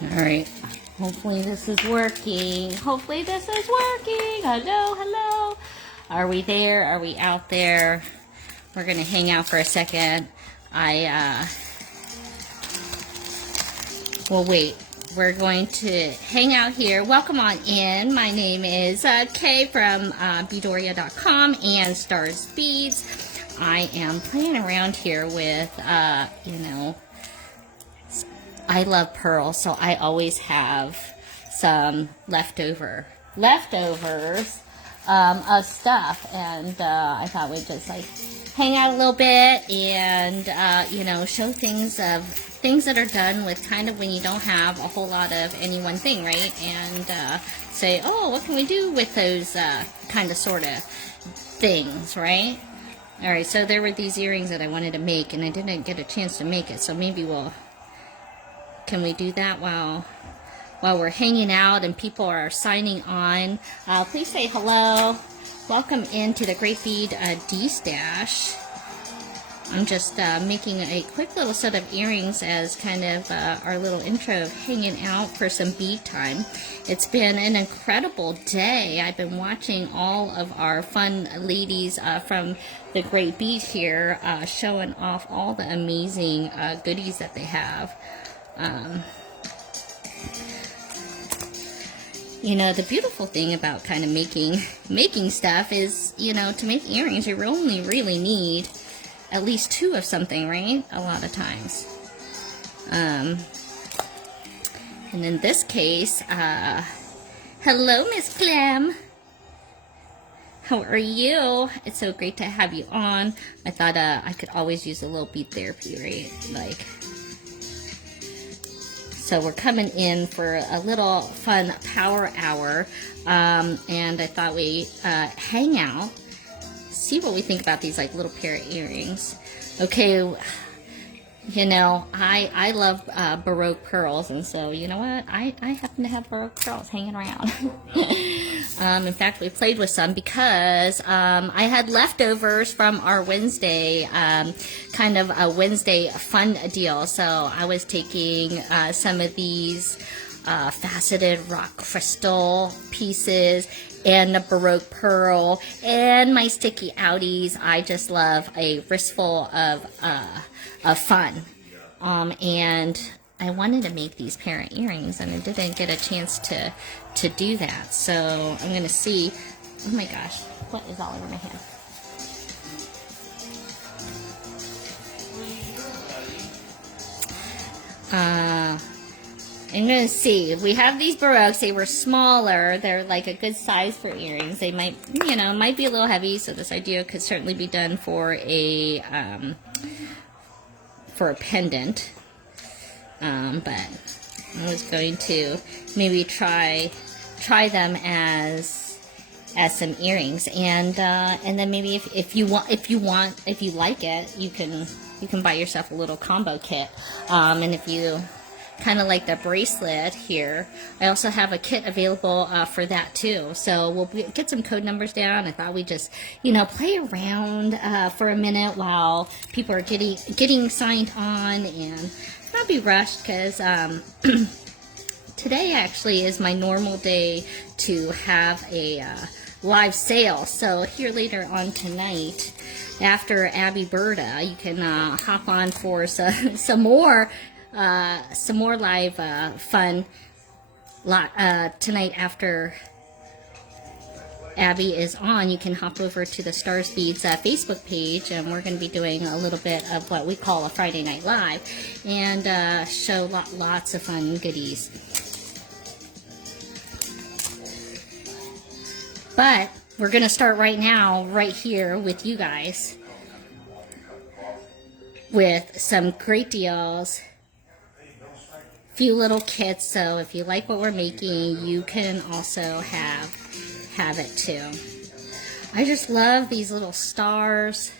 Alright, hopefully this is working. Hopefully this is working. Hello, hello. Are we there? Are we out there? We're going to hang out for a second. Well, wait. We're going to hang out here. Welcome on in. My name is Kay from Bedoria.com and Stars Beads. I am playing around here with, I love pearls, so I always have some leftovers of stuff, and I thought we'd just like hang out a little bit and show things that are done with kind of when you don't have a whole lot of any one thing, right? And say, oh, what can we do with those kind of sort of things, right? All right, so there were these earrings that I wanted to make, and I didn't get a chance to make it, so maybe can we do that while we're hanging out and people are signing on? Please say hello. Welcome into the Great Bead D-Stash. I'm just making a quick little set of earrings as kind of our little intro of hanging out for some bead time. It's been an incredible day. I've been watching all of our fun ladies from the Great Bead here showing off all the amazing goodies that they have. The beautiful thing about kind of making stuff is, to make earrings, you only really need at least two of something, right? A lot of times. And in this case, hello, Miss Clem. How are you? It's so great to have you on. I thought I could always use a little bead therapy, right? So we're coming in for a little fun power hour, and I thought we'd hang out, see what we think about these like little pair of earrings. Okay, I love baroque pearls, and so you know what? I happen to have baroque pearls hanging around. In fact, we played with some because I had leftovers from our Wednesday, kind of a Wednesday fun deal. So I was taking some of these faceted rock crystal pieces and a baroque pearl and my sticky outies. I just love a wristful of fun. And I wanted to make these pair of earrings, and I didn't get a chance to do that. So I'm going to see. Oh my gosh, what is all over my hand? I'm going to see. We have these baroques. They were smaller. They're like a good size for earrings. They might be a little heavy, so this idea could certainly be done for a pendant. But I was going to maybe try them as some earrings, and then maybe if you like it, you can buy yourself a little combo kit. And if you kind of like the bracelet here, I also have a kit available for that too. So we'll get some code numbers down. I thought we'd just play around for a minute while people are getting signed on, and not be rushed, because today actually is my normal day to have a live sale. So here later on tonight, after Abby Berta, you can hop on for some more live fun tonight after Abby is on. You can hop over to the Stars Beads Facebook page, and we're going to be doing a little bit of what we call a Friday Night Live, and show lots of fun goodies. But we're going to start right now, right here with you guys, with some great deals, few little kits. So if you like what we're making, you can also have it too. I just love these little stars.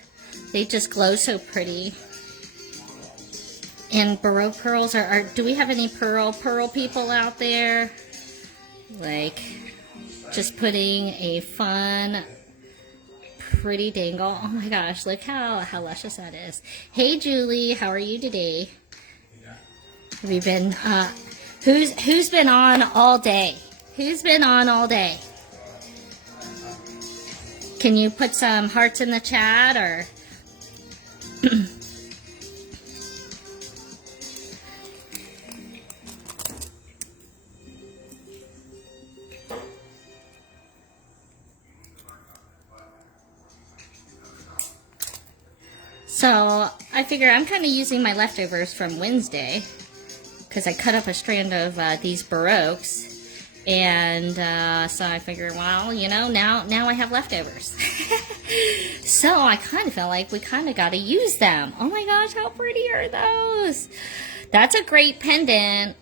They just glow so pretty. And baroque pearls are do we have any pearl people out there? Like, just putting a fun, pretty dangle. Oh my gosh, look how luscious that is. Hey Julie, how are you today? Have you been Who's been on all day? Who's been on all day? Can you put some hearts in the chat or? So I figure I'm kind of using my leftovers from Wednesday because I cut up a strand of these baroques, and so I figure, well, you know, now I have leftovers. So I kind of feel like we kind of got to use them. Oh my gosh, how pretty are those? That's a great pendant,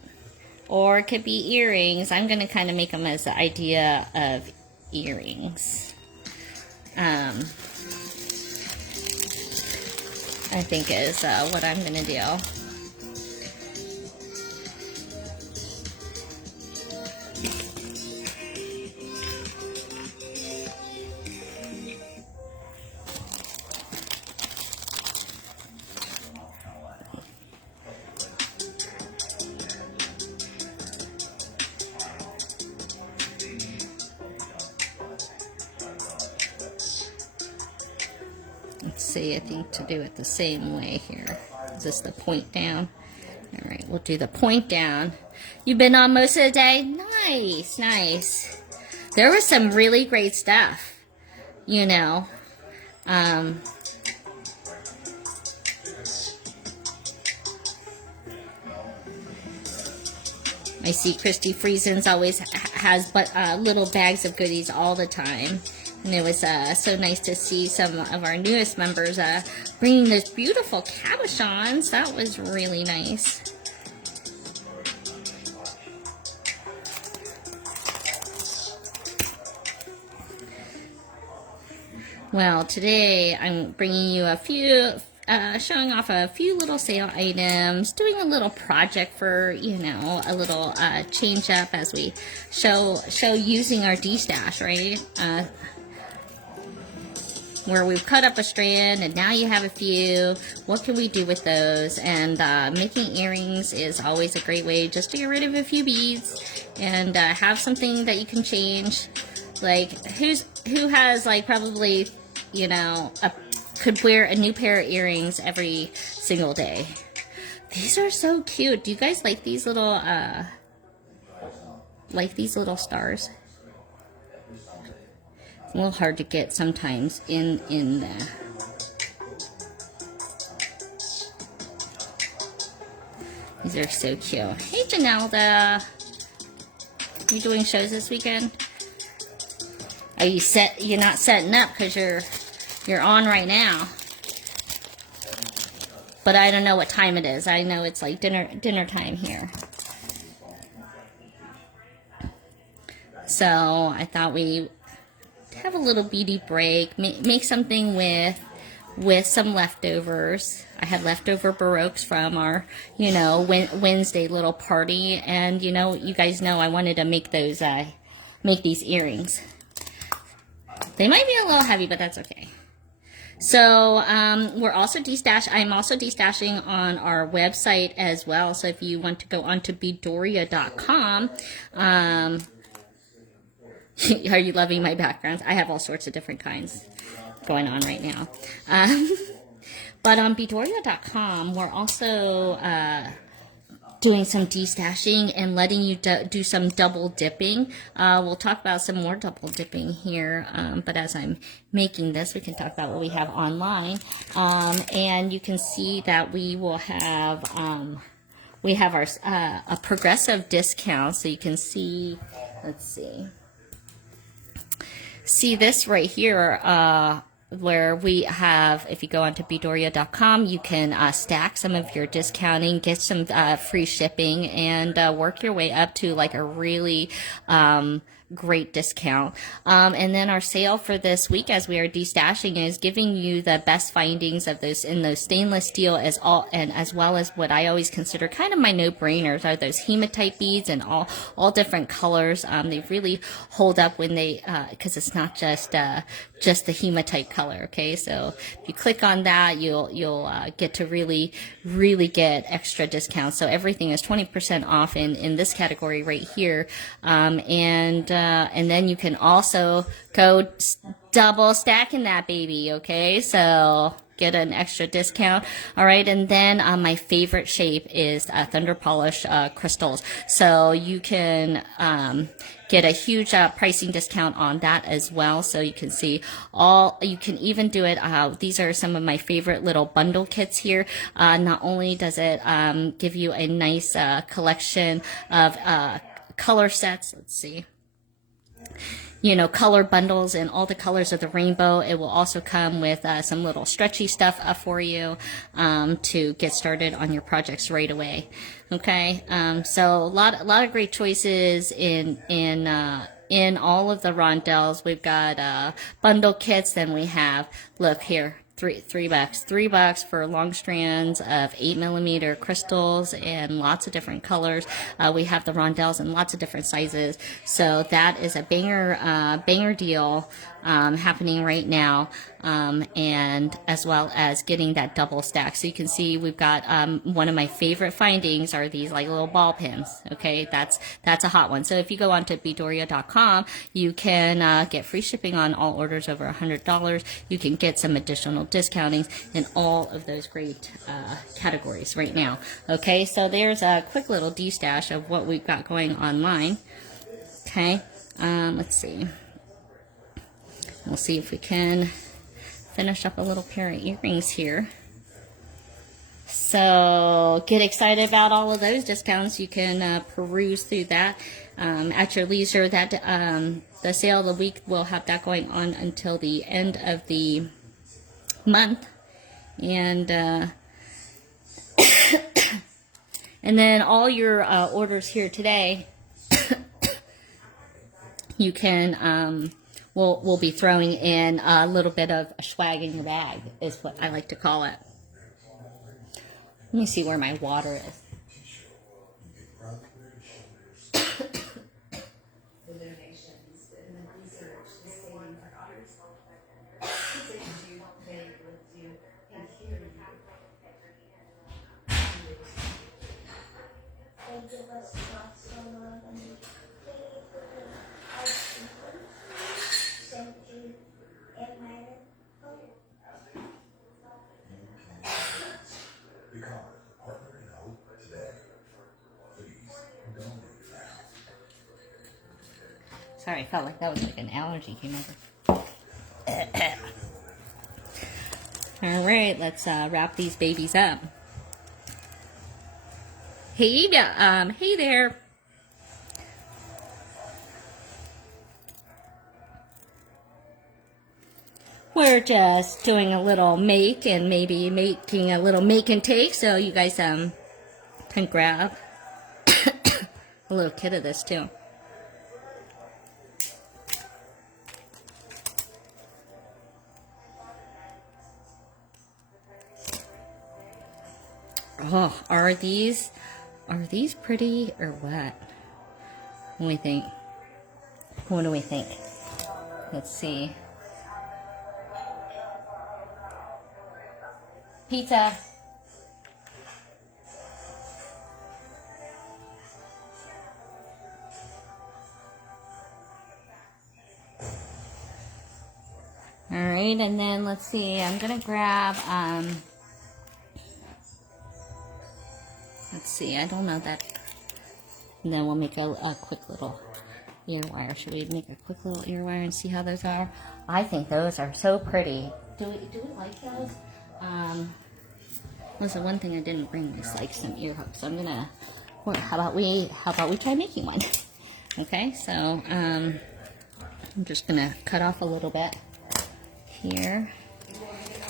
or it could be earrings. I'm going to kind of make them as the idea of earrings. I think is what I'm going to do. Let's see, I think to do it the same way here. Is this the point down? All right, we'll do the point down. You've been on most of the day? Nice, nice. There was some really great stuff, you know. I see Christy Friesen's always has little bags of goodies all the time. And it was so nice to see some of our newest members bringing those beautiful cabochons. That was really nice. Well, today I'm bringing you a few, showing off a few little sale items, doing a little project for, you know, a little change up as we show using our D-stash, right? Where we've cut up a strand and now you have a few. What can we do with those? And making earrings is always a great way just to get rid of a few beads and have something that you can change. Like who has like probably, you know, could wear a new pair of earrings every single day. These are so cute. Do you guys like these little stars? A little hard to get sometimes in the. These are so cute. Hey Janelda, you doing shows this weekend? Are you set? You're not setting up because you're on right now. But I don't know what time it is. I know it's like dinner time here. So I thought we have a little beauty break, make something with some leftovers. I had leftover baroques from our, you know, Wednesday little party, and you know, you guys know I wanted to make those, make these earrings. They might be a little heavy, but that's okay. So we're also I'm also destashing on our website as well. So if you want to go onto bedoria.com, are you loving my backgrounds? I have all sorts of different kinds going on right now. But on bedoria.com, we're also doing some destashing and letting you do some double dipping. We'll talk about some more double dipping here, but as I'm making this, we can talk about what we have online. And you can see that we will have our a progressive discount, so you can see, let's see this right here, where we have, if you go onto bedoria.com, you can stack some of your discounting, get some free shipping, and work your way up to like a really great discount. And then our sale for this week, as we are destashing, is giving you the best findings of those in those stainless steel, as well as what I always consider kind of my no-brainers are those hematite beads and all different colors. They really hold up when they because it's not just the hematite color. Okay, so if you click on that, you'll get to really get extra discounts. So everything is 20% off in this category right here, and then you can also go double stacking that baby. Okay, so get an extra discount. All right, and then my favorite shape is Thunder Polish crystals. So you can get a huge pricing discount on that as well. So you can see you can even do it. These are some of my favorite little bundle kits here. Not only does it give you a nice collection of color sets, let's see, color bundles in all the colors of the rainbow. It will also come with some little stretchy stuff for you to get started on your projects right away. Okay, so a lot of great choices in all of the rondelles. We've got bundle kits. Then we have, look here, $3 for long strands of 8mm crystals and lots of different colors. We have the rondelles in lots of different sizes. So that is a banger deal happening right now. And as well as getting that double stack. So you can see we've got one of my favorite findings are these like little ball pins. Okay, that's a hot one. So if you go on to bedoria.com, you can get free shipping on all orders over $100. You can get some additional discountings in all of those great categories right now. Okay, so there's a quick little destash of what we've got going online. Okay, let's see. We'll see if we can finish up a little pair of earrings here. So get excited about all of those discounts. You can peruse through that at your leisure. That the sale of the week, will have that going on until the end of the month, and and then all your orders here today, you can. We'll be throwing in a little bit of a swag in your bag, is what I like to call it. Let me see where my water is. Sorry, I felt like that was like an allergy came over. All right, let's wrap these babies up. Hey there. We're just doing a little make and maybe making a little make and take, so you guys can grab a little kit of this too. Oh, are these pretty or what? What do we think? What do we think? Let's see. Pizza. All right, and then let's see. I'm gonna grab let's see, I don't know that. And then we'll make a quick little ear wire. Should we make a quick little ear wire and see how those are? I think those are so pretty. Do we like those? Listen, one thing I didn't bring was like some ear hooks. So I'm gonna. Well, how about we try making one? Okay, so I'm just gonna cut off a little bit here,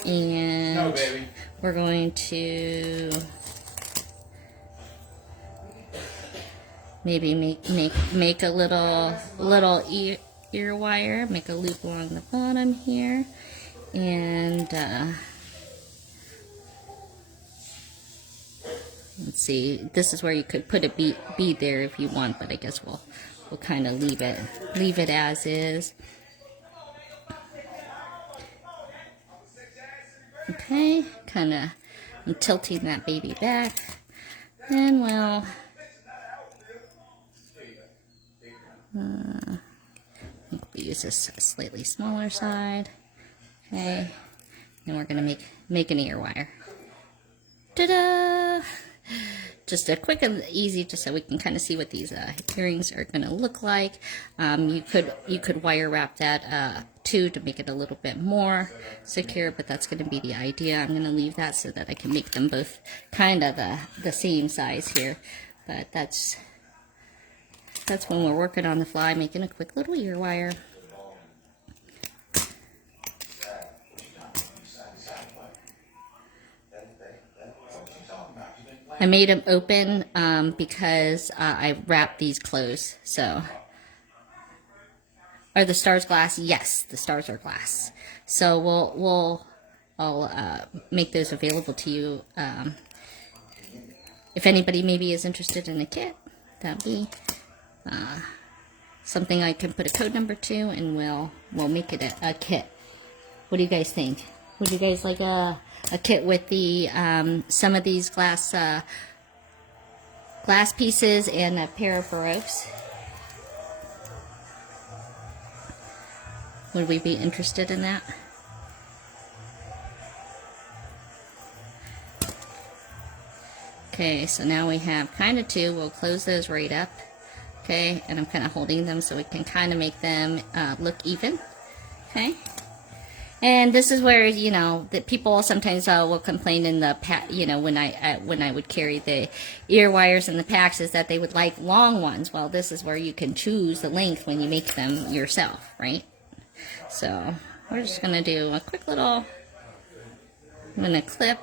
and we're going to maybe make a little ear wire, make a loop along the bottom here, and let's see, this is where you could put a bead there if you want, but I guess we'll kind of leave it as is. Okay, kind of, I'm tilting that baby back, and we'll I think we use this slightly smaller side. Okay, and we're gonna make an ear wire. Ta-da! Just a quick and easy, just so we can kind of see what these earrings are going to look like. You could wire wrap that too to make it a little bit more secure, but that's going to be the idea. I'm going to leave that so that I can make them both kind of the same size here. But that's when we're working on the fly, making a quick little ear wire. I made them open because I wrapped these closed. So, are the stars glass? Yes, the stars are glass. So I'll make those available to you. If anybody maybe is interested in a kit, that'd be something I can put a code number to, and we'll make it a kit. What do you guys think? Would you guys like a kit with the some of these glass pieces and a pair of baroques? Would we be interested in that? Okay, so now we have kind of two. We'll close those right up. Okay, and I'm kind of holding them so we can kind of make them look even. Okay. And this is where, you know, that people sometimes will complain in the when I would carry the ear wires in the packs, is that they would like long ones. Well, this is where you can choose the length when you make them yourself, right? So we're just gonna do a quick little. I'm gonna clip.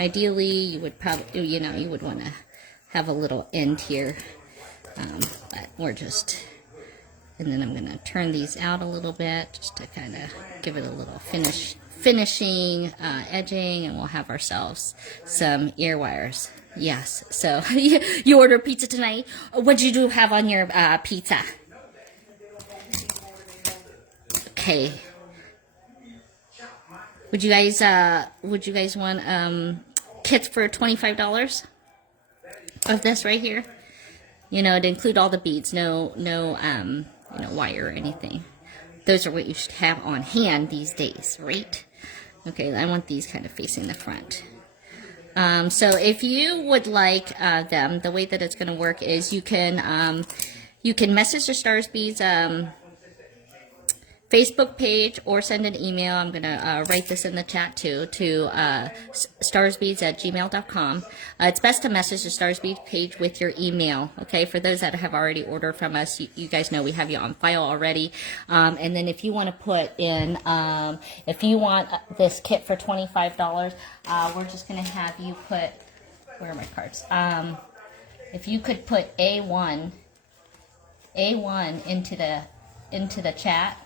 Ideally, you would probably, you would want to have a little end here, but we're just. And then I'm going to turn these out a little bit just to kind of give it a little finishing edging, and we'll have ourselves some ear wires. Yes, so you order pizza tonight. What did you have on your pizza? Okay. Would you guys want kits for $25 of this right here? You know, to include all the beads, no wire or anything. Those are what you should have on hand these days, right? Okay, I want these kind of facing the front. So if you would like them, the way that it's going to work is you can message the Stars Beads Facebook page or send an email. I'm going to write this in the chat too, to starsbeads@gmail.com. It's best to message the Stars Beads page with your email, okay? For those that have already ordered from us, you guys know we have you on file already. And then if you want to put in, if you want this kit for $25, we're just going to have you put, where are my cards? If you could put A1 into the chat.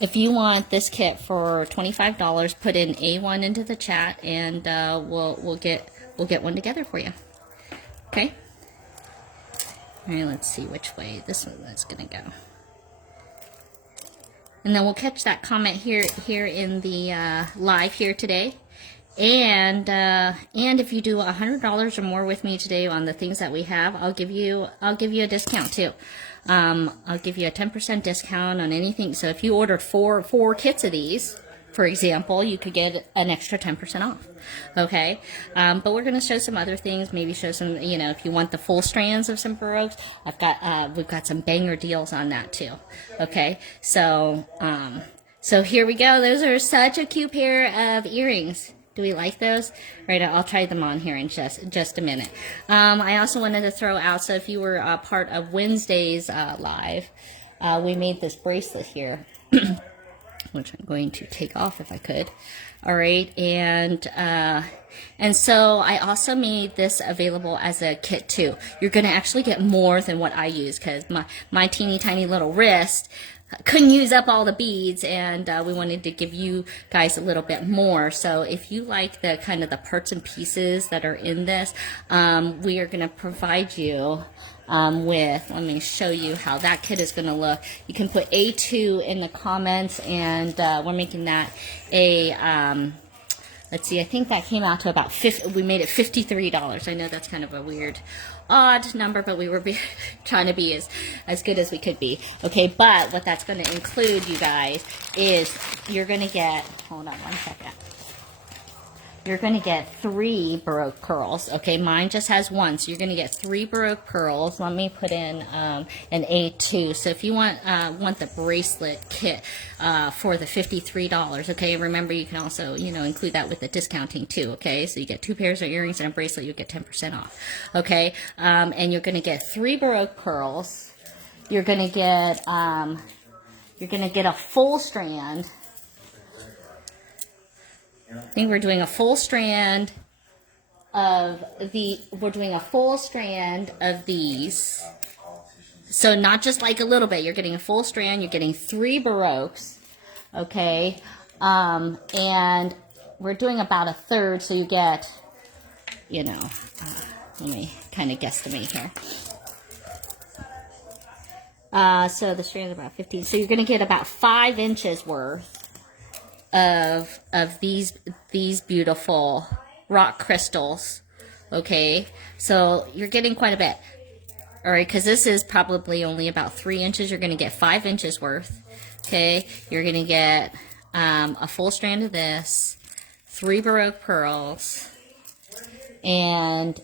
If you want this kit for $25, put in A1 into the chat, and we'll get one together for you. Okay. All right. Let's see which way this one is gonna go, and then we'll catch that comment here in the live here today. And if you do $100 or more with me today on the things that we have, I'll give you a discount too. I'll give you a 10% discount on anything. So if you ordered four kits of these, for example, you could get an extra 10% off. Okay, but we're going to show some other things. Maybe show some, if you want the full strands of some baroques, we've got some banger deals on that too. Okay, so here we go. Those are such a cute pair of earrings. Do we like those? Right, I'll try them on here in just a minute. I also wanted to throw out, so if you were a part of Wednesday's live, we made this bracelet here. which I'm going to take off if I could. All right, and so I also made this available as a kit too. You're going to actually get more than what I use because my teeny tiny little wrist couldn't use up all the beads, and we wanted to give you guys a little bit more. So if you like the kind of the parts and pieces that are in this, we are going to provide you with, let me show you how that kit is going to look. You can put A2 in the comments, and we're making that a, let's see, I think that came out to about we made it $53. I know that's kind of a weird, odd number, but we were trying to be as good as we could be. Okay, but what that's going to include, you guys, is you're going to get, hold on one second. You're going to get 3 baroque pearls. Okay, mine just has 1, so you're going to get 3 baroque pearls. Let me put in an A2. So if you want the bracelet kit for the $53, okay, remember you can also, you know, include that with the discounting too, okay? So you get 2 pairs of earrings and a bracelet, you get 10% off, okay? And you're going to get 3 baroque pearls. You're going to get a full strand. I think we're doing a full strand of these. So not just like a little bit, you're getting a full strand, you're getting 3 baroques, okay? And we're doing about a third, so you get, you know, let me kind of guesstimate here. So the strand is about 15, so you're going to get about 5 inches worth of these beautiful rock crystals, okay? So you're getting quite a bit, all right, because this is probably only about 3 inches. You're going to get 5 inches worth, okay? You're going to get a full strand of this, 3 baroque pearls, and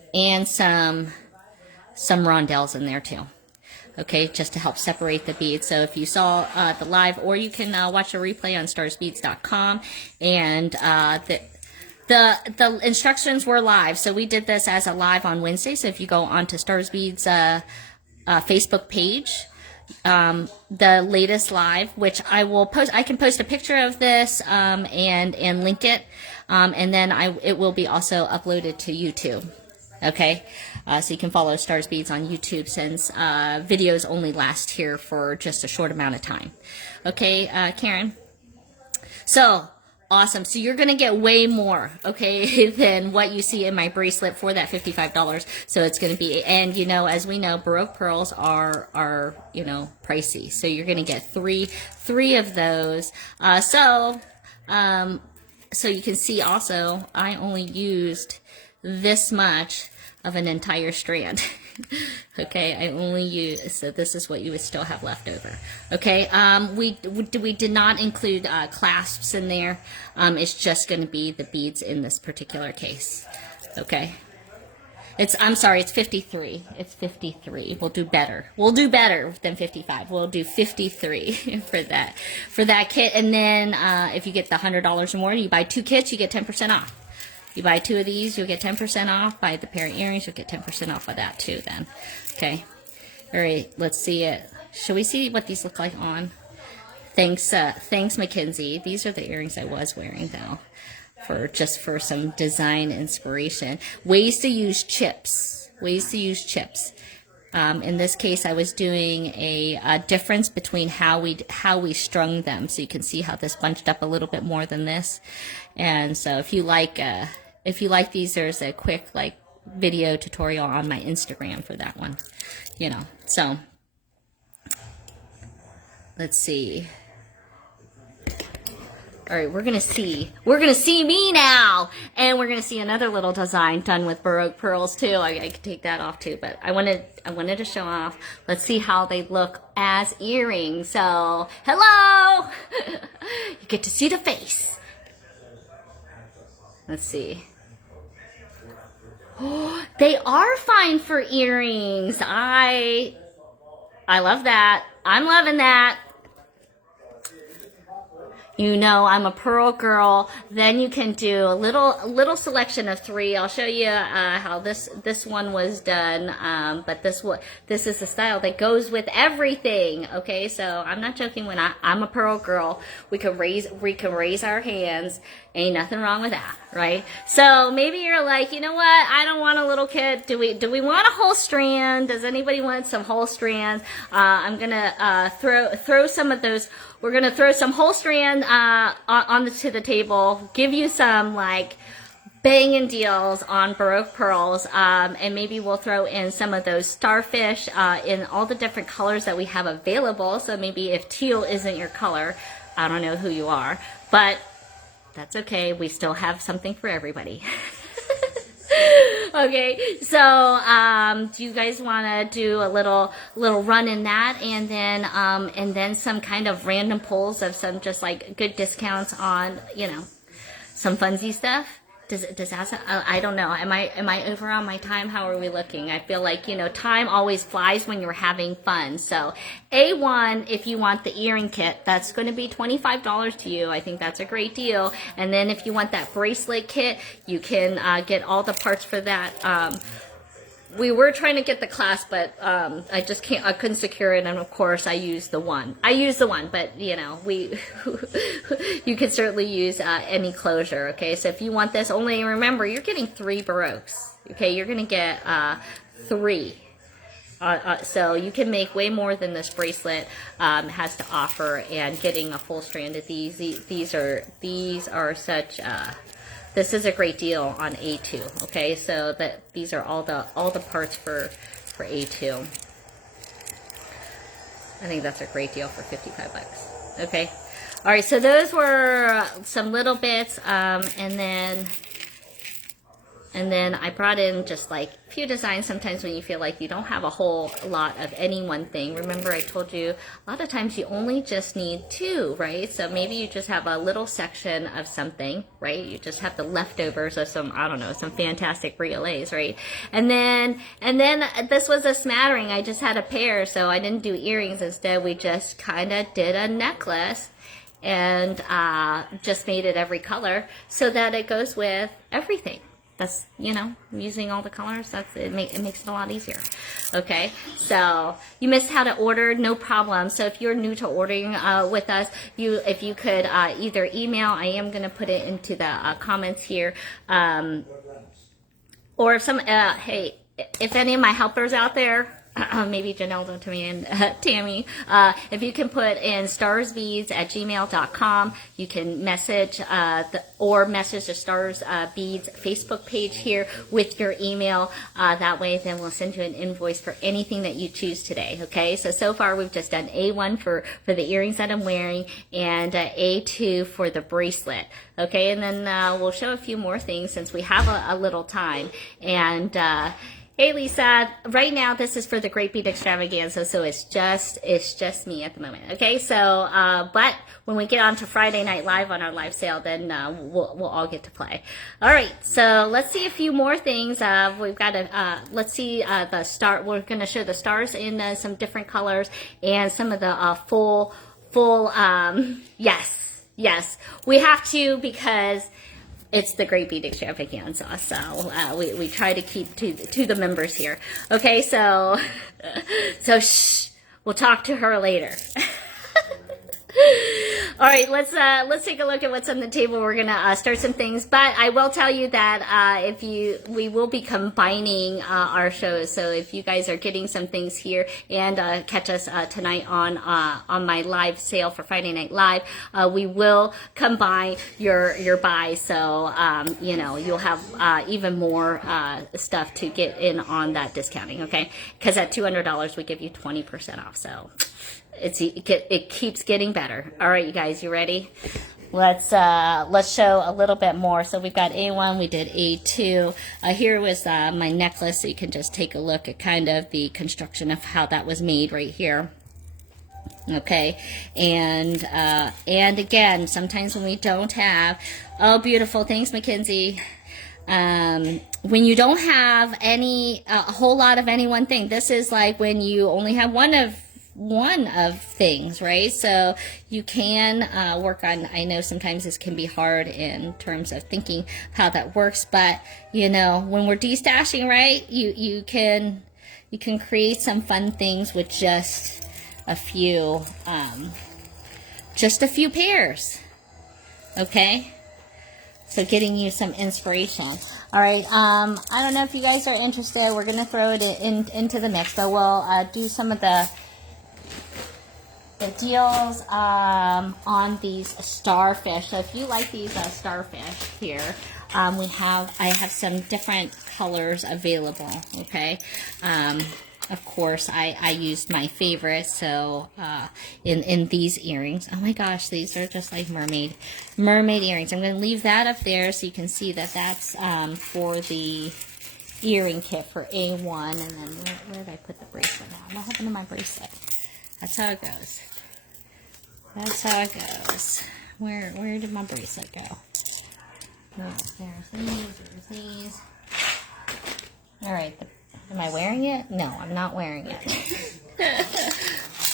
some rondelles in there too. Okay, just to help separate the beads. So if you saw the live, or you can watch a replay on starsbeads.com, and the instructions were live. So we did this as a live on Wednesday. So if you go onto Starsbeads Facebook page, the latest live, which I will post, I can post a picture of this and link it, and then it will be also uploaded to YouTube. Okay, so you can follow Starsbeads on YouTube, since videos only last here for just a short amount of time. Okay, Karen? So, awesome. So you're going to get way more, okay, than what you see in my bracelet for that $55. So it's going to be, and you know, as we know, baroque pearls are you know, pricey. So you're going to get three of those. So you can see also, I only used this much of an entire strand. Okay, I only use, so this is what you would still have left over. Okay, we did not include clasps in there. It's just going to be the beads in this particular case. Okay, I'm sorry, it's 53. It's 53. We'll do better. We'll do better than 55. We'll do 53 for that kit. And then if you get the $100 or more, you buy 2 kits, you get 10% off. You buy 2 of these, you'll get 10% off. Buy the pair of earrings, you'll get 10% off of that too then. Okay. All right, let's see it. Should we see what these look like on? Thanks, Mackenzie. These are the earrings I was wearing though, for some design inspiration. Ways to use chips. Ways to use chips. In this case, I was doing a difference between how we strung them, so you can see how this bunched up a little bit more than this. And so if you like these, there's a quick video tutorial on my Instagram for that one. You know, so let's see. All right, we're gonna see me now, and we're gonna see another little design done with baroque pearls too. I could take that off too, but I wanted to show off. Let's see how they look as earrings. So, hello, you get to see the face. Let's see. Oh, they are fine for earrings. I love that. I'm loving that. You know I'm a pearl girl. Then you can do a little selection of 3. I'll show you how this one was done. But this is the style that goes with everything. Okay, so I'm not joking when I'm a pearl girl. We can raise our hands. Ain't nothing wrong with that, right? So maybe you're like, you know what? I don't want a little kit. Do we want a whole strand? Does anybody want some whole strands? I'm gonna throw some of those. We're gonna throw some whole strand onto the table. Give you some like banging deals on Baroque pearls, and maybe we'll throw in some of those starfish in all the different colors that we have available. So maybe if teal isn't your color, I don't know who you are, but that's okay. We still have something for everybody. Okay, so do you guys want to do a little run in that, and then some kind of random pulls of some just like good discounts on, you know, some funsy stuff? Does that? I don't know. Am I over on my time? How are we looking? I feel like, you know, time always flies when you're having fun. So A1, if you want the earring kit, that's going to be $25 to you. I think that's a great deal. And then if you want that bracelet kit, you can get all the parts for that. We were trying to get the clasp, but I couldn't secure it, and of course I used the one. But you know, you could certainly use any closure. Okay, so if you want this, only remember you're getting 3 baroques. Okay, you're gonna get 3. So you can make way more than this bracelet has to offer, and getting a full strand of these are such. This is a great deal on A2, okay? So that these are all the parts for A2. I think that's a great deal for 55 bucks. Okay. All right, so those were some little bits, and then I brought in just like a few designs. Sometimes when you feel like you don't have a whole lot of any one thing. Remember I told you a lot of times you only just need 2, right? So maybe you just have a little section of something, right? You just have the leftovers of some, I don't know, some fantastic relais, right? And then this was a smattering. I just had a pair, so I didn't do earrings. Instead, we just kind of did a necklace and just made it every color so that it goes with everything. That's, you know, using all the colors, it makes it a lot easier. Okay, so you missed how to order, no problem. So if you're new to ordering with us, if you could either email, I am going to put it into the comments here, or if hey, if any of my helpers out there, maybe Janelle to me and Tammy, if you can put in starsbeads@gmail.com, you can message message the Stars Beads Facebook page here with your email. That way, then we'll send you an invoice for anything that you choose today. Okay, so far we've just done A1 for the earrings that I'm wearing, and A2 for the bracelet. Okay, and then we'll show a few more things since we have a little time. And hey Lisa, right now this is for the Great Bead Extravaganza, so it's just me at the moment. Okay, so but when we get on to Friday Night Live on our live sale, then we'll all get to play. All right, so let's see a few more things. We've got let's see the star. We're going to show the stars in some different colors and some of the full. Yes, we have to, because it's the Great Bead Extravaganza, so we try to keep to the members here. Okay, so shh, we'll talk to her later. All right, let's take a look at what's on the table. We're gonna start some things, but I will tell you that we will be combining our shows. So if you guys are getting some things here and catch us tonight on my live sale for Friday Night Live, we will combine your buy. So you know, you'll have even more stuff to get in on that discounting. Okay, because at $200 we give you 20% off. So it keeps getting better. All right, you guys, you ready? Let's show a little bit more. So we've got A1, we did A2. Here was my necklace, so you can just take a look at kind of the construction of how that was made right here. Okay, and again, sometimes when we don't have, oh, beautiful, thanks, Mackenzie. When you don't have a whole lot of any one thing, this is like when you only have one of one of things, right? So you can work on, I know sometimes this can be hard in terms of thinking how that works, but you know, when we're destashing, right, you can create some fun things with just a few pairs. Okay, so getting you some inspiration. All right, I don't know if you guys are interested. We're gonna throw it into the mix, but we'll do some of the deals on these starfish. So if you like these starfish here, I have some different colors available. Okay, of course I used my favorite. So in these earrings, oh my gosh, these are just like mermaid earrings. I'm going to leave that up there so you can see that that's for the earring kit for A1. And then where did I put the bracelet now? What happened to my bracelet? That's how it goes. That's how it goes. Where did my bracelet go? Oh, there's these. All right. Am I wearing it? No, I'm not wearing it.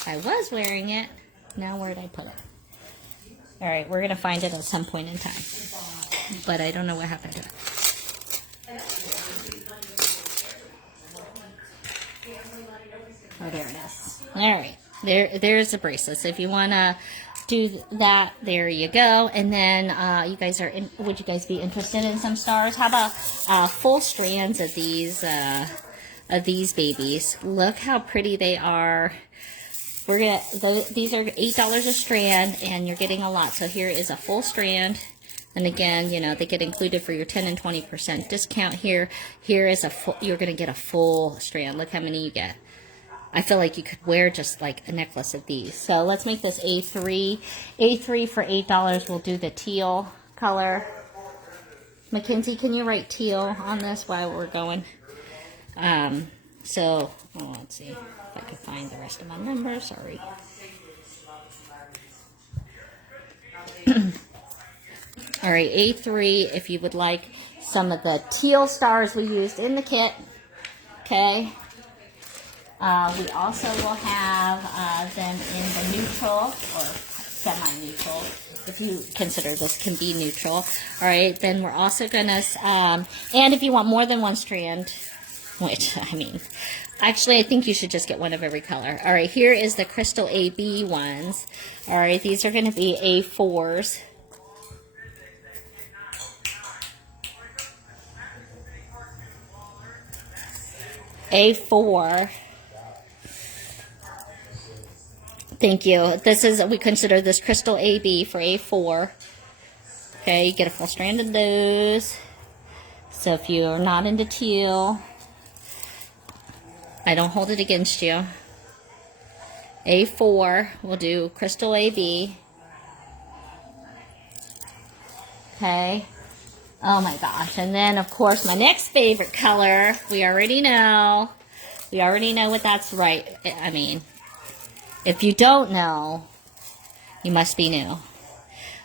I was wearing it. Now where did I put it? All right, we're going to find it at some point in time. But I don't know what happened to it. Oh, there it is. All right. There's the bracelet. So if you want to do that, there you go. And then you guys would you guys be interested in some stars? How about full strands of these babies? Look how pretty they are. These are $8 a strand, and you're getting a lot. So here is a full strand. And again, you know, they get included for your 10 and 20% discount here. Here is you're going to get a full strand. Look how many you get. I feel like you could wear just like a necklace of these. So let's make this A3. A3 for $8. We'll do the teal color. Mackenzie, can you write teal on this while we're going? Let's see if I can find the rest of my numbers. Sorry. All right, A3, if you would like some of the teal stars we used in the kit. Okay. We also will have them in the neutral or semi-neutral, if you consider this can be neutral. All right, then we're also going to, and if you want more than one strand, which, I mean, actually, I think you should just get one of every color. All right, here is the Crystal AB ones. All right, these are going to be A4s. A4. Thank you. We consider this Crystal AB for A4. Okay, you get a full strand of those. So if you're not into teal, I don't hold it against you. A4, we'll do Crystal AB. Okay. Oh my gosh. And then, of course, my next favorite color, we already know. We already know what that's right. I mean, if you don't know, you must be new.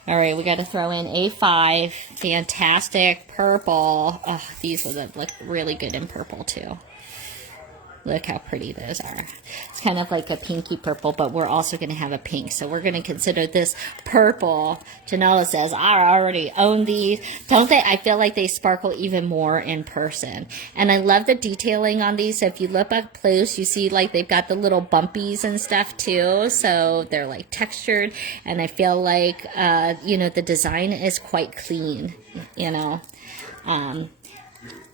All right, we got to throw in A5. Fantastic purple. Oh, these would look really good in purple, too. Look how pretty those are. It's kind of like a pinky purple, but we're also going to have a pink. So we're going to consider this purple. Janella says, I already own these. Don't they? I feel like they sparkle even more in person. And I love the detailing on these. So if you look up close, you see like they've got the little bumpies and stuff too. So they're like textured. And I feel like, the design is quite clean,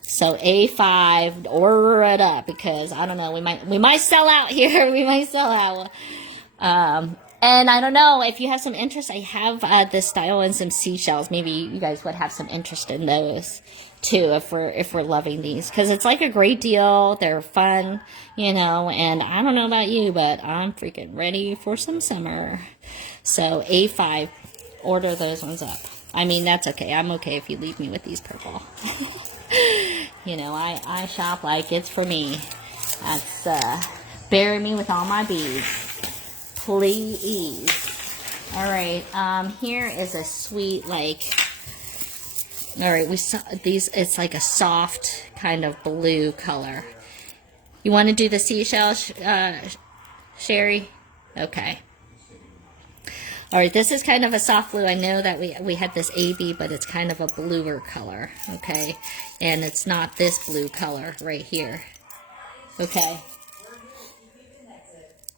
So A5, order it up because I don't know, we might sell out here. We might sell out. And I don't know if you have some interest. I have this style and some seashells. Maybe you guys would have some interest in those too if we're loving these because it's like a great deal. They're fun, and I don't know about you, but I'm freaking ready for some summer. So A5, order those ones up. I mean, that's okay. I'm okay if you leave me with these purple. I shop like it's for me. That's, bury me with all my beads. Please. All right, here is a sweet, all right, we saw these, it's like a soft kind of blue color. You want to do the seashells, Sherry? Okay. All right, this is kind of a soft blue. I know that we had this AB, but it's kind of a bluer color, okay? And it's not this blue color right here, okay?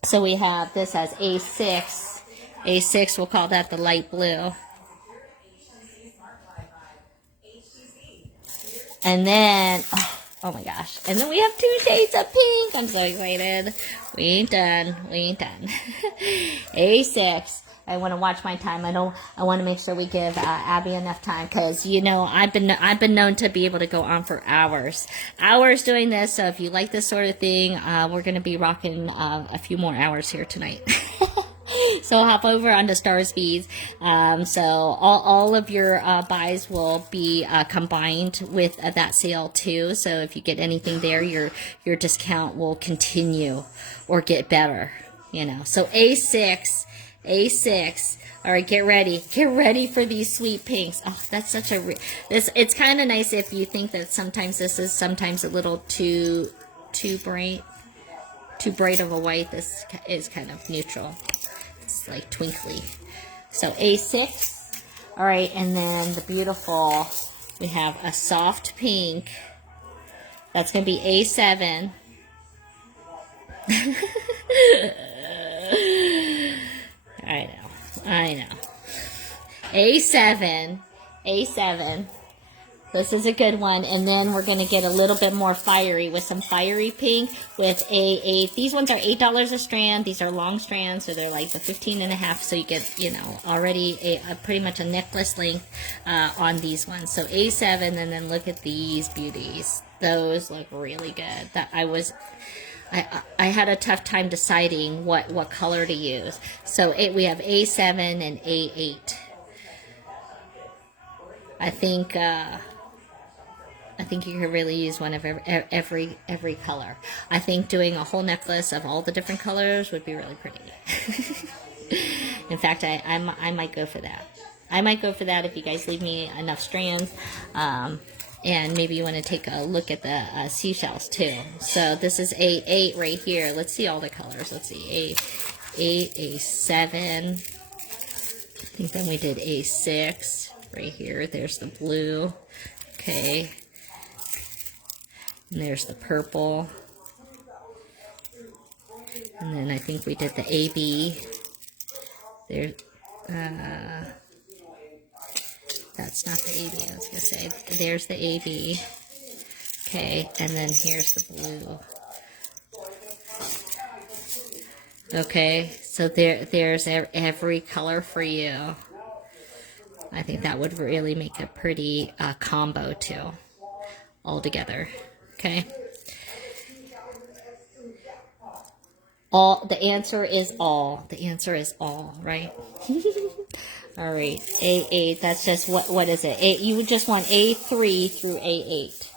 So we have this as A6. A6, we'll call that the light blue. And then, oh my gosh. And then we have 2 shades of pink. I'm so excited. We ain't done. We ain't done. A6. I want to watch my time. I want to make sure we give Abby enough time because, you know, I've been known to be able to go on for hours doing this. So if you like this sort of thing, we're going to be rocking a few more hours here tonight. So hop over onto Stars Beads. So all of your buys will be combined with that sale too. So if you get anything there, your discount will continue or get better. You know. So A6. All right, get ready for these sweet pinks. Oh, that's such a it's kind of nice if you think that sometimes this is sometimes a little too bright of a white. This is kind of neutral. It's like twinkly. So A6. All right, and then the beautiful, we have a soft pink. That's going to be A7. I know. A7. This is a good one. And then we're going to get a little bit more fiery with some fiery pink with A8. These ones are $8 a strand. These are long strands, so they're like the 15.5. So you get, you know, already a pretty much a necklace length on these ones. So A7, and then look at these beauties. Those look really good. I had a tough time deciding what color to use. So we have A7 and A8. I think you could really use one of every color. I think doing a whole necklace of all the different colors would be really pretty. In fact, I might go for that. I might go for that if you guys leave me enough strands. And maybe you want to take a look at the seashells too. So this is A8 right here. Let's see all the colors. Let's see, A8, A7. I think then we did A6 right here. There's the blue. Okay. And there's the purple. And then I think we did the AB. There. That's not the AB, I was going to say. There's the AB. Okay, and then here's the blue. Okay, so there's every color for you. I think that would really make a pretty combo too, all together. Okay. The answer is all. The answer is all, right? All right, A8, that's just, what is it? You would just want A3 through A8.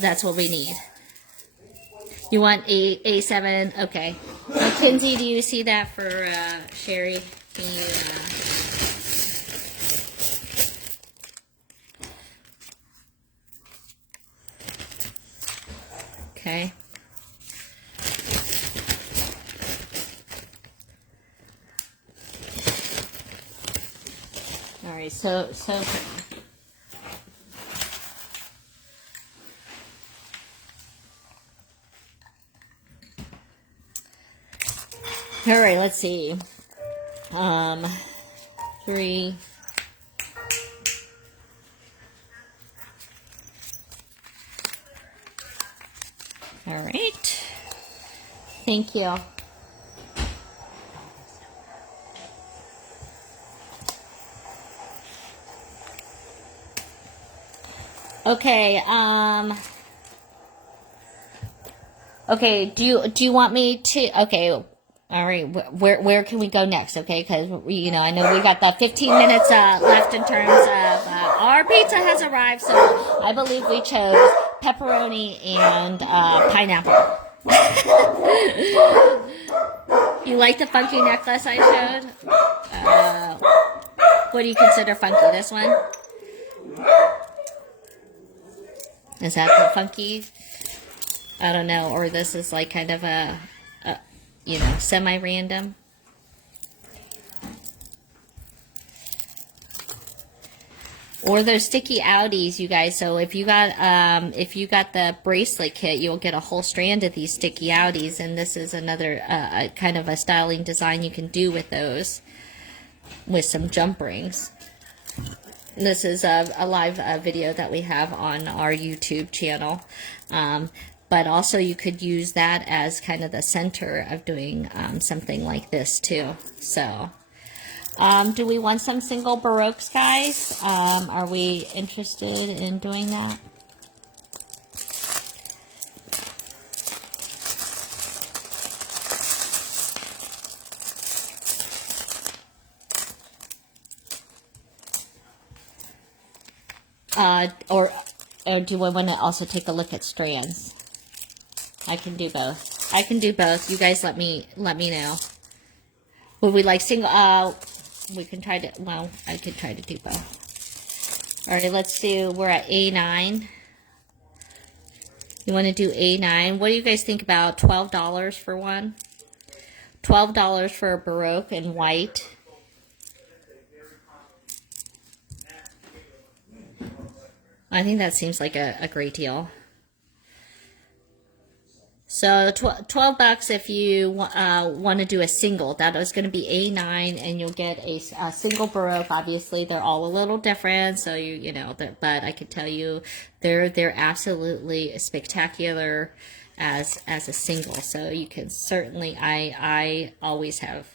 That's what we need. You want A7? Okay. Kinsey, do you see that for Sherry? Can you... Okay. All right, so all right, let's see. 3. All right. Thank you. Okay, okay, do you want me to, okay, all right, where can we go next, okay, because, you know, I know we got the 15 minutes left in terms of, our pizza has arrived, so I believe we chose pepperoni and pineapple. You like the funky necklace I showed? What do you consider funky, this one? Is that the funky? I don't know. Or this is like kind of a you know, semi-random. Or those sticky outies, you guys. So if you got the bracelet kit, you'll get a whole strand of these sticky outies, and this is another kind of a styling design you can do with those, with some jump rings. This is a live video that we have on our YouTube channel. But also you could use that as kind of the center of doing something like this too. So, do we want some single baroques, guys? Are we interested in doing that? Or do we want to also take a look at strands? I can do both. I can do both. You guys let me know. Would we like single? We can try to. Well, I could try to do both. All right, let's do. We're at A9. You want to do A9? What do you guys think about $12 for one? $12 for a baroque in white. I think that seems like a great deal. So 12 bucks if you want to do a single. That is going to be A9, and you'll get a single baroque. Obviously, they're all a little different, so you know. But I can tell you, they're absolutely spectacular as a single. So you can certainly. I always have.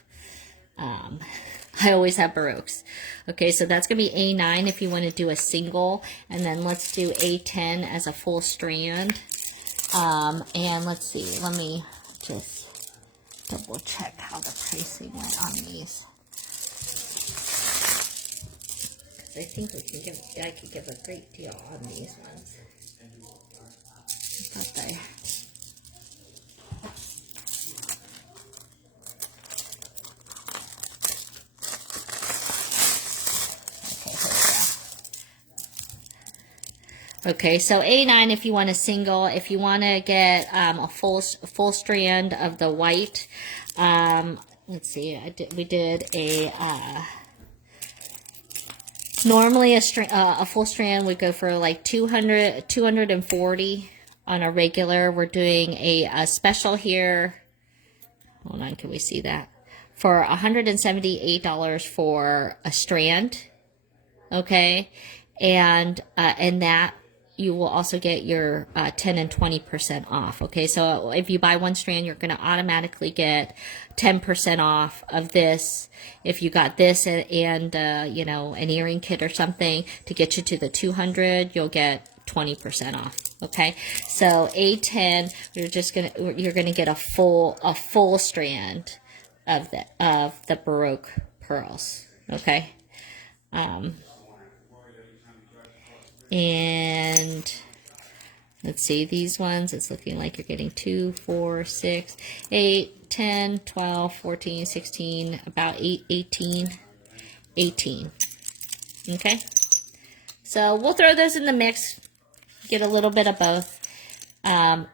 I always have baroques. Okay, so that's going to be A9 if you want to do a single. And then let's do A10 as a full strand. And let's see, let me just double check how the pricing went on these. Because I think I could give a great deal on these ones. I thought they... Okay, so A9 if you want a single. If you want to get a full strand of the white, let's see, we did a normally a full strand would go for like 240 on a regular. We're doing a special here. Hold on, can we see that? For $178 for a strand. Okay, and that. You will also get your 10 and 20% off. Okay, so if you buy one strand, you're going to automatically get 10% off of this. If you got this and you know, an earring kit or something to get you to the 200, you'll get 20% off. Okay, so A10, you're gonna get a full strand of the baroque pearls. Okay. And let's see, these ones, it's looking like you're getting 2, 4, 6, 8, 10, 12, 14, 16, about 18. Okay? So we'll throw those in the mix, get a little bit of both. I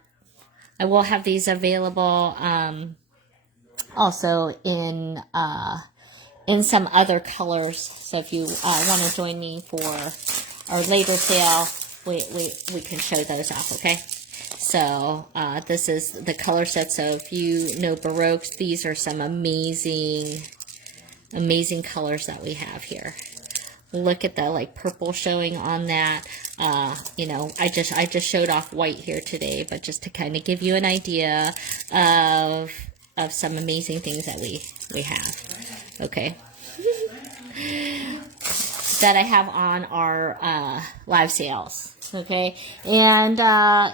will have these available also in some other colors. So if you want to join me for our later sale, we can show those off, okay? So this is the color set. So if you know baroques, these are some amazing colors that we have here. Look at the like purple showing on that. You know, I just showed off white here today, but just to kind of give you an idea of some amazing things that we have. Okay. That I have on our live sales. Okay, and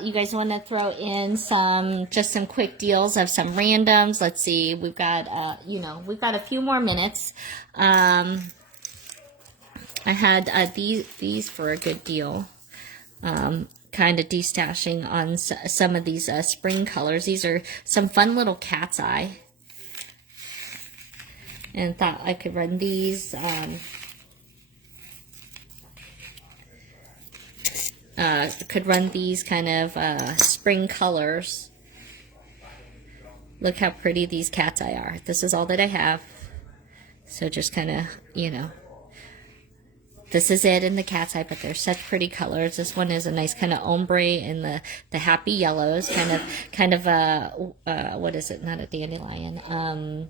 you guys want to throw in some quick deals of some randoms. Let's see, we've got we've got a few more minutes. I had these for a good deal. Kind of destashing on some of these spring colors. These are some fun little cat's eye, and thought I could run these. Could run these kind of spring colors Look how pretty these cat's eye are. This is all that I have. So just kind of, you know, this is it in the cat's eye, but they're such pretty colors. This one is a nice kind of ombre in the happy yellows, kind of what is it? Not a dandelion.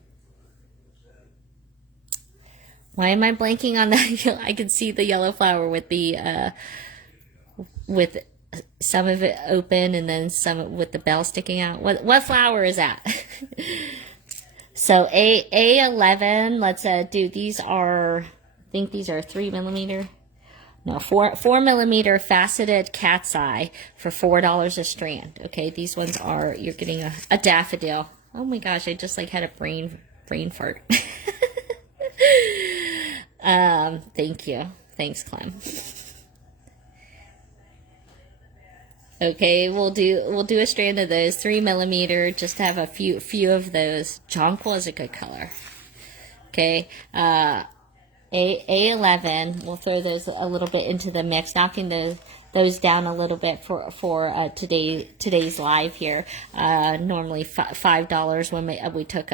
Why am I blanking on that? I can see the yellow flower with the with some of it open and then some with the bell sticking out. What flower is that? So A11. Let's do these are. I think these are 3mm. No, 4mm faceted cat's eye for $4 a strand. Okay, these ones are, you're getting a daffodil. Oh my gosh, I just like had a brain fart. Thank you. Thanks, Clem. Okay, we'll do a strand of those 3mm, just to have a few of those. Jonquil is a good color. Okay, A11, we'll throw those a little bit into the mix, knocking those down a little bit for today's live here. Normally $5 when we took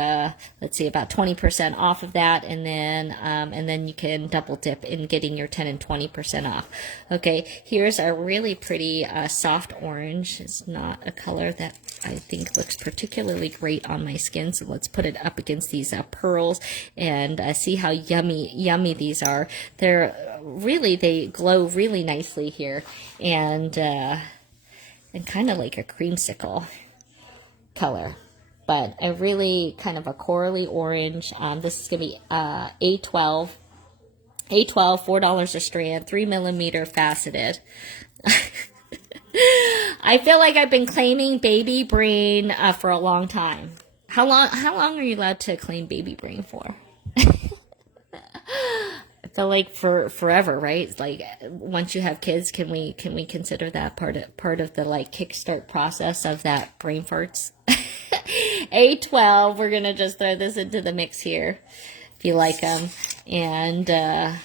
let's see, about 20% off of that, and then you can double dip in getting your 10 and 20% off. Okay, here's a really pretty soft orange. It's not a color that I think looks particularly great on my skin, so let's put it up against these pearls and see how yummy these are. They glow really nicely here, and kind of like a creamsicle color, but a really kind of a corally orange. This is gonna be A12, $4 a strand, 3mm faceted. I feel like I've been claiming baby brain for a long time. How long are you allowed to claim baby brain for? I feel like for forever, right? Like once you have kids, can we consider that part of the like kickstart process of that brain farts? A12, we're gonna just throw this into the mix here, if you like them, and I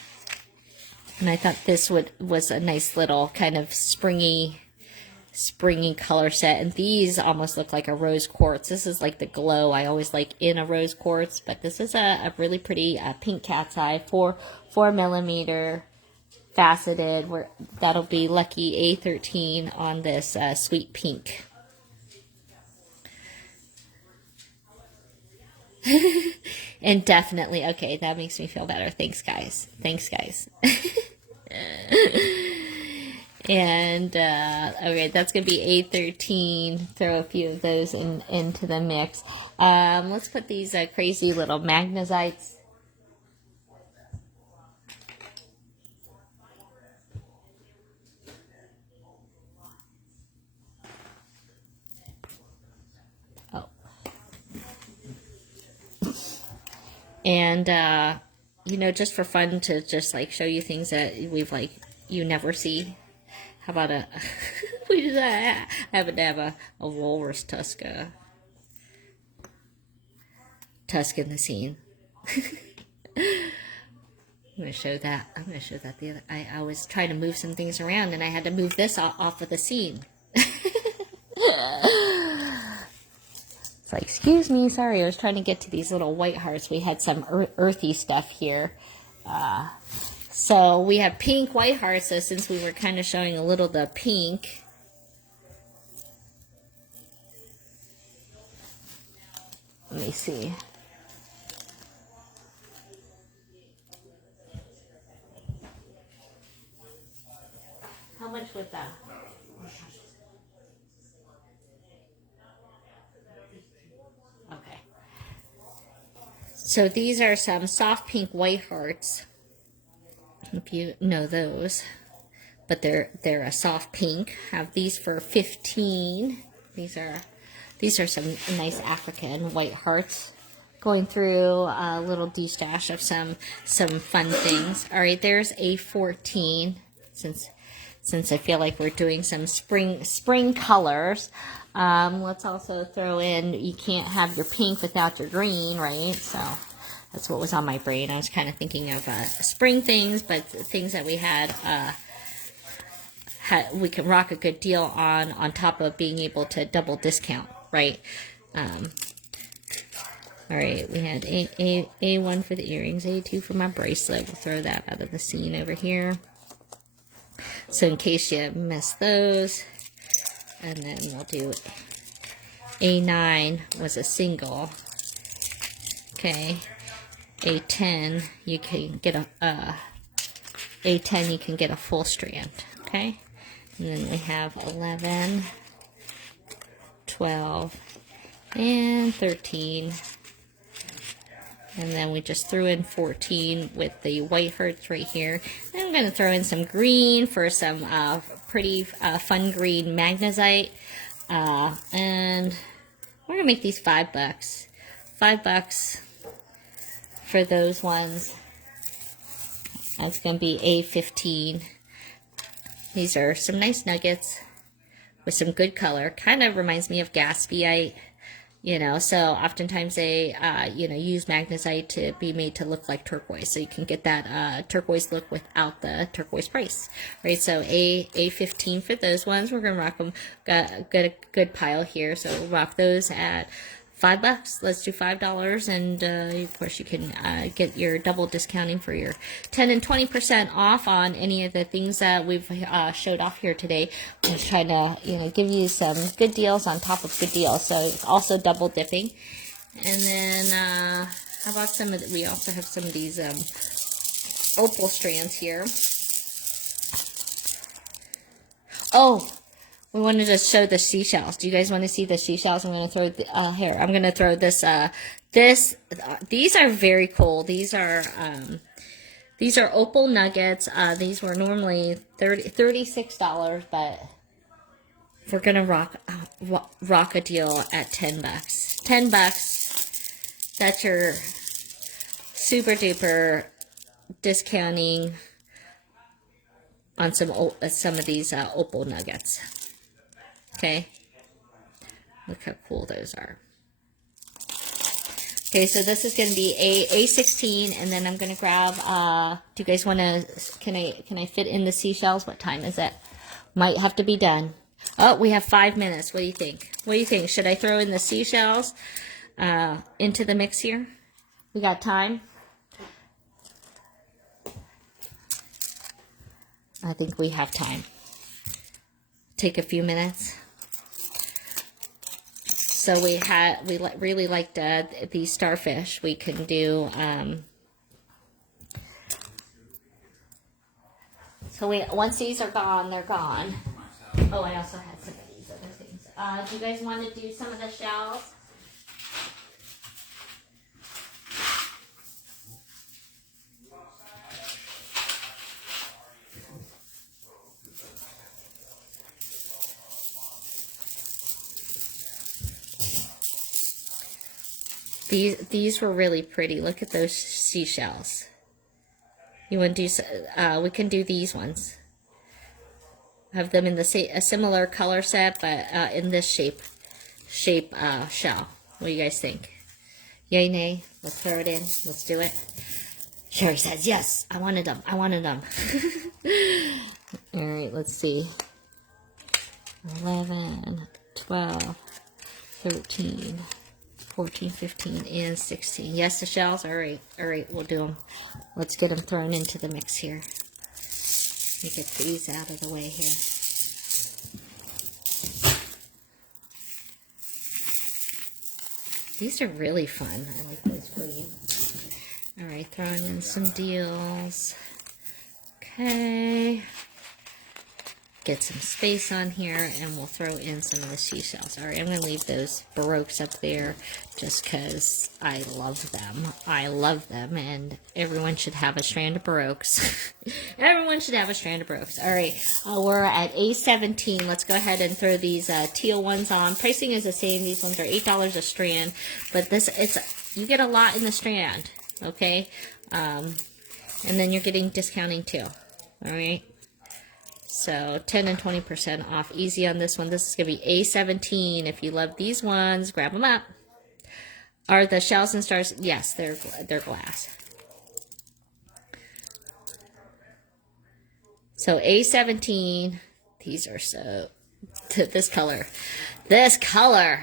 thought this was a nice little kind of springy color set, and these almost look like a rose quartz. This is like the glow I always like in a rose quartz, but this is a really pretty pink cat's eye, 4mm faceted. That'll be lucky A13 on this sweet pink. And definitely, okay, that makes me feel better. Thanks guys. And okay, that's gonna be A13. Throw a few of those into the mix. Let's put these crazy little magnezites. Oh, and you know, just for fun, to just like show you things that we've like you never see. How about we just happen to have a walrus tusk in the scene. I'm gonna show that. The other. I was trying to move some things around, and I had to move this off of the scene. It's like, excuse me, sorry, I was trying to get to these little white hearts. We had some earthy stuff here. So we have pink white hearts, so since we were kind of showing a little the pink, let me see. How much was that? Okay. So these are some soft pink white hearts, if you know those, but they're a soft pink. Have these for 15. These are some nice African white hearts. Going through a little de-stash of some fun things. All right, there's a 14. Since I feel like we're doing some spring colors, let's also throw in. You can't have your pink without your green, right? So that's what was on my brain. I was kind of thinking of spring things, but things that we we can rock a good deal on top of being able to double discount, right? All right, we had A1 for the earrings, A2 for my bracelet. We'll throw that out of the scene over here. So in case you missed those, and then we'll do A9 was a single. Okay, A10 you can get a A10 you can get a full strand. Okay, and then we have 11, 12, and 13. And then we just threw in 14 with the white hearts right here. And I'm going to throw in some green for some pretty fun green magnesite. And we're going to make these $5. $5 for those ones. That's going to be A15. These are some nice nuggets with some good color. Kind of reminds me of Gatsbyite. You know, so oftentimes they, use magnesite to be made to look like turquoise. So you can get that turquoise look without the turquoise price, right? So A15 for those ones. We're going to rock them. Got a good pile here. So we'll rock those at $5. Let's do $5. And, of course, you can get your double discounting for your 10 and 20% off on any of the things that we've showed off here today. I'm just trying to, give you some good deals on top of good deals. So it's also double dipping. And then, how about we also have some of these opal strands here. Oh, we wanted to show the seashells. Do you guys want to see the seashells? I'm going to throw here. I'm going to throw this. These are very cool. These are opal nuggets. These were normally $36, but we're going to rock a deal at $10. $10. That's your super duper discounting on some of these opal nuggets. Okay, look how cool those are. Okay, so this is going to be A16, and then I'm going to grab, do you guys want to, can I fit in the seashells? What time is it? Might have to be done. Oh, we have 5 minutes. What do you think? What do you think? Should I throw in the seashells into the mix here? We got time? I think we have time. Take a few minutes. So we really liked these starfish. We can do, once these are gone, they're gone. Oh, I also had some of these other things. Do you guys want to do some of the shells? These were really pretty. Look at those seashells. You want to do? We can do these ones. Have them in a similar color set, but in this shape shell. What do you guys think? Yay, nay? Let's throw it in. Let's do it. Sherry says yes. I wanted them. I wanted them. All right. Let's see. 11, 12, 13. 14, 15, and 16. Yes, the shells? All right, we'll do them. Let's get them thrown into the mix here. Let me get these out of the way here. These are really fun. I like those green. All right, throwing in some deals. Okay. Get some space on here, and we'll throw in some of the seashells. All right, I'm going to leave those baroques up there just because I love them. I love them, and everyone should have a strand of baroques. Everyone should have a strand of baroques. All right, we're at A17. Let's go ahead and throw these teal ones on. Pricing is the same. These ones are $8 a strand, but you get a lot in the strand, okay? And then you're getting discounting too, all right? So 10 and 20% off easy on this one. This is going to be A17. If you love these ones, grab them up. Are the shells and stars? Yes, they're glass. So A17. These are this color,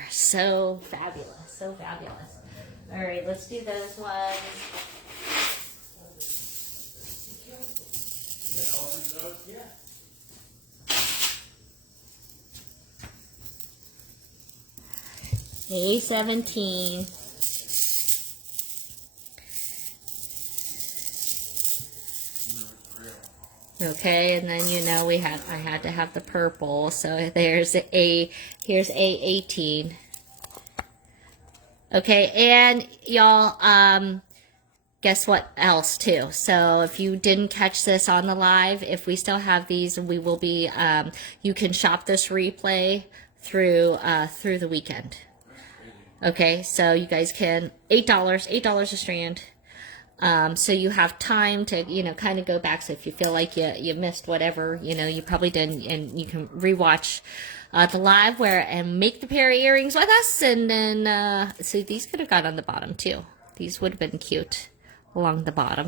so fabulous, so fabulous. All right, let's do those ones. A17. Okay, and then I had to have the purple, so here's A18. Okay, and y'all, guess what else too? So if you didn't catch this on the live, if we still have these, we will be, you can shop this replay through the weekend. Okay, so you guys can, $8 a strand. So you have time to, kind of go back. So if you feel like you missed whatever, you probably didn't, and you can rewatch the live and make the pair of earrings with us. And then, so these could have got on the bottom too. These would have been cute along the bottom.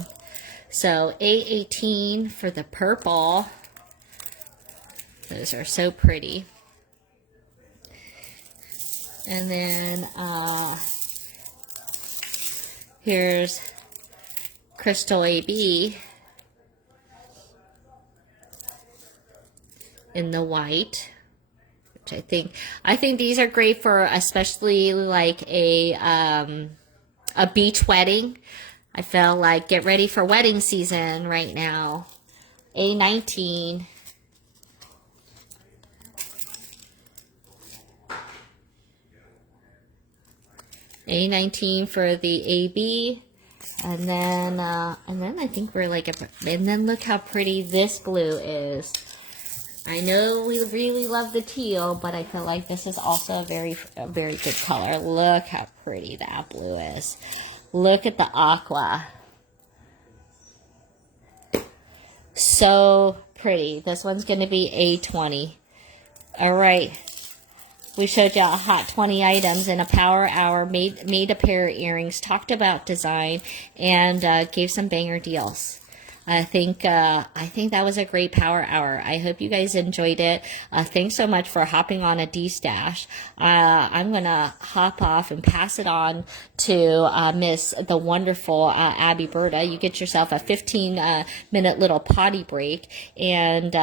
So A18 for the purple. Those are so pretty. And then, here's Crystal AB in the white, which I think these are great for especially like a beach wedding. I feel like get ready for wedding season right now. A19. A19 for the AB. And then I think we're like, and then look how pretty this blue is. I know we really love the teal, but I feel like this is also a very good color. Look how pretty that blue is. Look at the aqua. So pretty. This one's going to be A20. All right. We showed y'all hot 20 items in a power hour, made a pair of earrings, talked about design, and gave some banger deals. I think that was a great power hour. I hope you guys enjoyed it. Thanks so much for hopping on a D-Stash. I'm going to hop off and pass it on to Miss the wonderful Abby Berta. You get yourself a 15-minute little potty break. And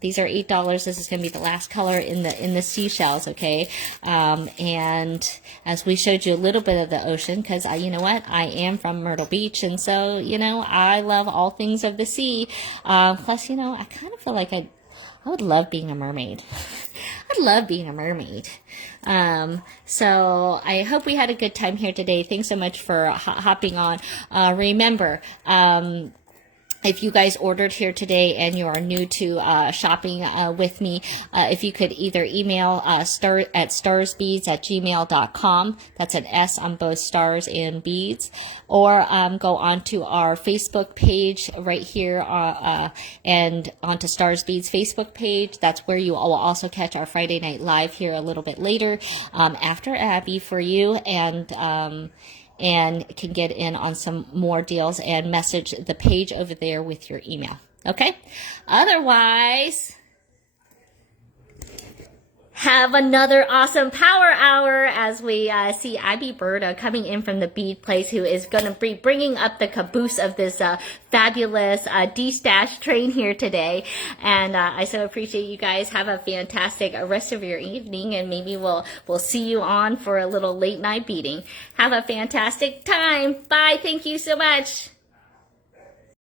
these are $8. This is going to be the last color in the seashells, okay? And as we showed you a little bit of the ocean, because you know what? I am from Myrtle Beach, and so, I love all things of the sea. Plus, I kind of feel like I would love being a mermaid. I'd love being a mermaid. So I hope we had a good time here today. Thanks so much for hopping on. Remember, if you guys ordered here today and you are new to shopping with me, if you could either email starsbeads@gmail.com. That's an S on both stars and beads. Or go onto our Facebook page right here and onto Stars Beads Facebook page. That's where you will also catch our Friday Night Live here a little bit later after Abby for you. And can get in on some more deals and message the page over there with your email. Okay? Otherwise, have another awesome power hour as we see Abby Berta coming in from the bead place, who is going to be bringing up the caboose of this fabulous D-Stash train here today. And I so appreciate you guys. Have a fantastic rest of your evening, and maybe we'll see you on for a little late night beading. Have a fantastic time. Bye. Thank you so much.